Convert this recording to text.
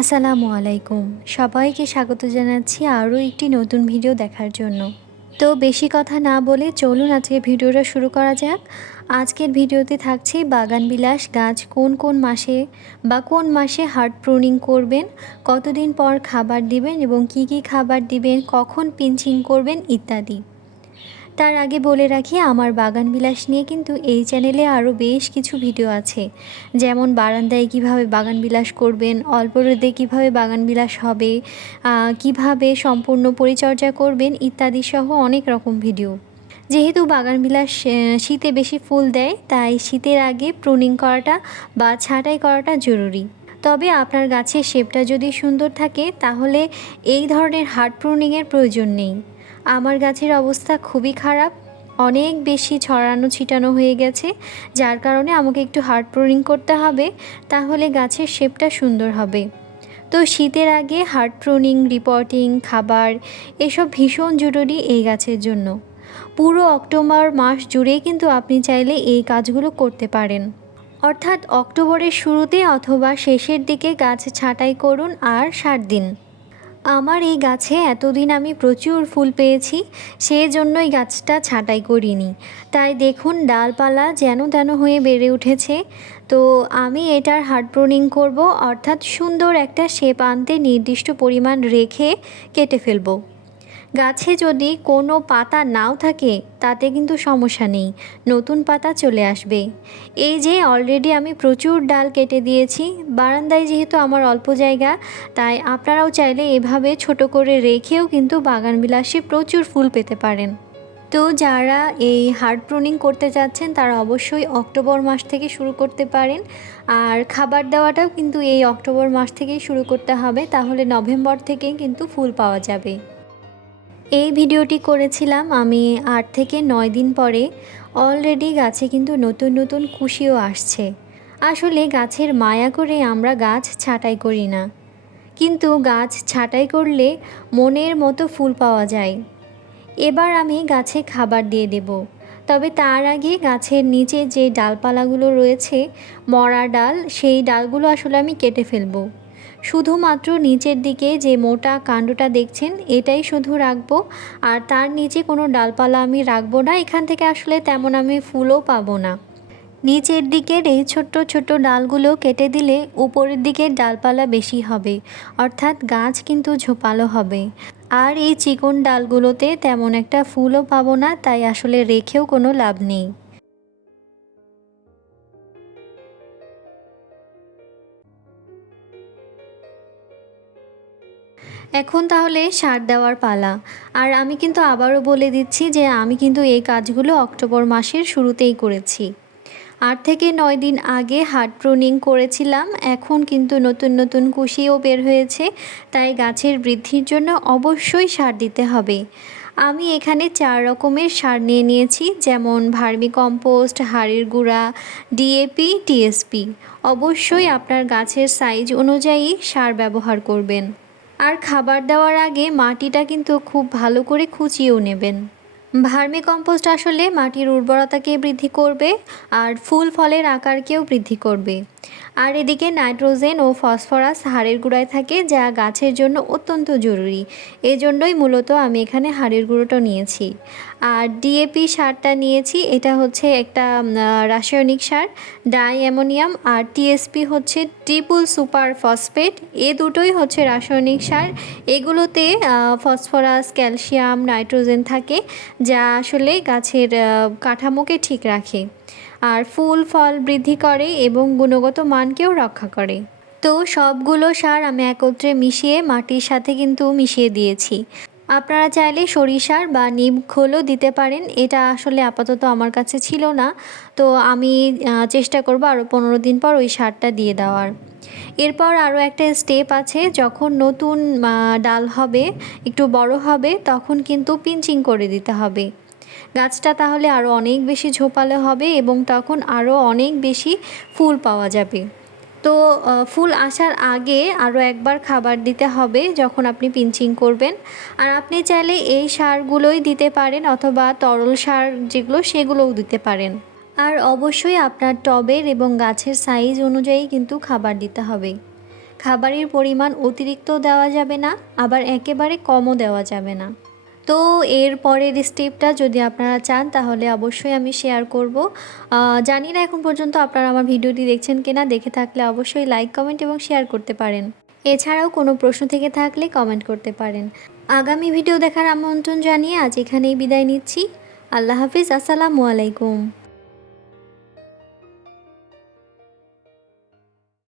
আসসালামু আলাইকুম। সবাইকে স্বাগত জানাচ্ছি আরও একটি নতুন ভিডিও দেখার জন্য। তো বেশি কথা না বলে চলুন আজকে ভিডিওটা শুরু করা যাক। আজকের ভিডিওতে থাকছে বাগানবিলাস গাছ কোন কোন মাসে বা কোন মাসে হার্ট প্রুনিং করবেন, কতদিন পর খাবার দিবেন এবং কি কি খাবার দিবেন, কখন পিঞ্চিং করবেন ইত্যাদি। তার আগে বলে রাখি, আমার বাগান বিলাস নিয়ে কিন্তু এই চ্যানেলে আরও বেশ কিছু ভিডিও আছে। যেমন বারান্দায় কীভাবে বাগান বিলাস করবেন, অল্প রোদে কীভাবে বাগান বিলাস হবে কীভাবে সম্পূর্ণ পরিচর্যা করবেন ইত্যাদি সহ অনেক রকম ভিডিও। যেহেতু বাগানবিলাস শীতে বেশি ফুল দেয়, তাই শীতের আগে প্রুনিং করাটা বা ছাঁটাই করাটা জরুরি। তবে আপনার গাছের শেপটা যদি সুন্দর থাকে, তাহলে এই ধরনের হার্ড প্রুনিংয়ের প্রয়োজন নেই। আমার গাছের অবস্থা খুবই খারাপ। অনেক বেশি ছড়ানো ছিটানো হয়ে গেছে, যার কারণে আমাকে একটু হার্ড প্রুনিং করতে হবে, তাহলে গাছের শেপটা সুন্দর হবে। তো শীতের আগে হার্ড প্রুনিং রিপোর্টিং খাবার, এসব ভীষণ জরুরি এই গাছের জন্য। পুরো অক্টোবর মাস জুড়েই কিন্তু আপনি চাইলে এই কাজগুলো করতে পারেন। অর্থাৎ অক্টোবরের শুরুতে অথবা শেষের দিকে গাছ ছাঁটাই করুন আর সার দিন। আমার এই গাছে এতদিন আমি প্রচুর ফুল পেয়েছি সেজন্যই গাছটা ছাঁটাই করিনি। তাই দেখুন ডালপালা যেন তেন হয়ে বেড়ে উঠেছে। তো আমি এটার হার্ড প্রুনিং করব, অর্থাৎ সুন্দর একটা শেপ আনতে নির্দিষ্ট পরিমাণ রেখে কেটে ফেলব। গাছে যদি কোনো পাতা নাও থাকে, তাতে কিন্তু সমস্যা নেই। নতুন পাতা চলে আসবে। এই যে অলরেডি আমি প্রচুর ডাল কেটে দিয়েছি, বারান্দায় যেহেতু আমার অল্প জায়গা, তাই আপনারাও চাইলে এভাবে ছোট করে রেখেও কিন্তু বাগান বিলাসে প্রচুর ফুল পেতে পারেন। তো যারা এই হার্ড প্রুনিং করতে যাচ্ছেন তারা অবশ্যই অক্টোবর মাস থেকে শুরু করতে পারেন। আর খাবার দেওয়াটাও কিন্তু এই অক্টোবর মাস থেকেই শুরু করতে হবে, তাহলে নভেম্বর থেকে কিন্তু ফুল পাওয়া যাবে। এই ভিডিওটি করেছিলাম আমি আট থেকে নয় দিন পরে। অলরেডি গাছে কিন্তু নতুন নতুন কুশিও আসছে। আসলে গাছের মায়া করে আমরা গাছ ছাঁটাই করি না। কিন্তু গাছ ছাঁটাই করলে মনের মতো ফুল পাওয়া যায়। এবার আমি গাছে খাবার দিয়ে দেব। তবে তার আগে গাছের নিচে যে ডালপালাগুলো রয়েছে, মরা ডাল, সেই ডালগুলো আসলে আমি কেটে ফেলব। শুধুমাত্র নিচের দিকে যে মোটা কাণ্ডটা দেখছেন, এটাই শুধু রাখব। আর তার নিচে কোনো ডালপালা আমি রাখব না, এখান থেকে আসলে তেমন আমি ফুলও পাবো না। নিচের দিকের এই ছোট্ট ছোট্ট ডালগুলো কেটে দিলে উপরের দিকের ডালপালা বেশি হবে, অর্থাৎ গাছ কিন্তু ঝোপালো হবে। আর এই চিকন ডালগুলোতে তেমন একটা ফুলও পাবো না, তাই আসলে রেখেও কোনো লাভ নেই। এখন তাহলে সার দেওয়ার পালা। আর আমি কিন্তু আবারও বলে দিচ্ছি যে আমি কিন্তু এই কাজগুলো অক্টোবর মাসের শুরুতেই করেছি। আট থেকে নয় দিন আগে হার্ট প্রুনিং করেছিলাম, এখন কিন্তু নতুন নতুন কুশিও বের হয়েছে, তাই গাছের বৃদ্ধির জন্য অবশ্যই সার দিতে হবে। আমি এখানে চার রকমের সার নিয়ে নিয়েছি, যেমন ভার্মি কম্পোস্ট হাড়ের গুঁড়া, ডিএপি, টিএসপি। অবশ্যই আপনার গাছের সাইজ অনুযায়ী সার ব্যবহার করবেন। আর খাবার দেওয়ার আগে মাটিটা কিন্তু খুব ভালো করে খুঁচিয়েও নেবেন। ভার্মি কম্পোস্ট আসলে মাটির উর্বরতাকে বৃদ্ধি করবে আর ফুল ফলের আকারকেও বৃদ্ধি করবে। আর এদিকে নাইট্রোজেন ও ফসফরাস হাড়ের গুঁড়ায় থাকে, যা গাছের জন্য অত্যন্ত জরুরি। এজন্যই মূলত আমি এখানে হাড়ের গুঁড়োটা নিয়েছি। আর ডিএপি সারটা নিয়েছি, এটা হচ্ছে একটা রাসায়নিক সার, ডাই অ্যামোনিয়াম, আর টিএসপি হচ্ছে ট্রিপুল সুপার ফসফেট। এ দুটোই হচ্ছে রাসায়নিক সার। এগুলোতে ফসফরাস, ক্যালসিয়াম, নাইট্রোজেন থাকে, যা আসলে গাছের কাঠামোকে ঠিক রাখে। আর ফুল, ফল বৃদ্ধি করে এবং গুণগত মানকেও রক্ষা করে। তো সবগুলো সার আমি একত্রে মিশিয়ে মাটির সাথে কিন্তু মিশিয়ে দিয়েছি। আপনারা চাইলে সরিষার বা নিম খোলও দিতে পারেন। এটা আসলে আপাতত আমার কাছে ছিল না। তো আমি চেষ্টা করব আরও পনেরো দিন পর ওই সারটা দিয়ে দেওয়ার। এরপর আরও একটা স্টেপ আছে, যখন নতুন ডাল হবে, একটু বড় হবে, তখন কিন্তু পিঞ্চিং করে দিতে হবে। গাছটা তাহলে আরও অনেক বেশি ঝোপালো হবে এবং তখন আরও অনেক বেশি ফুল পাওয়া যাবে। তো ফুল আসার আগে আরও একবার খাবার দিতে হবে যখন আপনি পিঞ্চিং করবেন। আর আপনি চাইলে এই সারগুলোই দিতে পারেন অথবা তরল সার যেগুলো সেগুলোও দিতে পারেন। আর অবশ্যই আপনার টবের এবং গাছের সাইজ অনুযায়ী কিন্তু খাবার দিতে হবে। খাবারের পরিমাণ অতিরিক্ত দেওয়া যাবে না, আবার একেবারে কমও দেওয়া যাবে না। তো এর পরের স্টেপটা যদি আপনারা চান, তাহলে অবশ্যই আমি শেয়ার করব। জানি না এখন পর্যন্ত আপনারা আমার ভিডিওটি দেখছেন কিনা, দেখে থাকলে অবশ্যই লাইক কমেন্ট এবং শেয়ার করতে পারেন। এছাড়াও কোনো প্রশ্ন থেকে থাকলে কমেন্ট করতে পারেন। আগামী ভিডিও দেখার আমন্ত্রণ জানিয়ে আজ এখানেই বিদায় নিচ্ছি। আল্লাহ হাফিজ, আসসালামু আলাইকুম।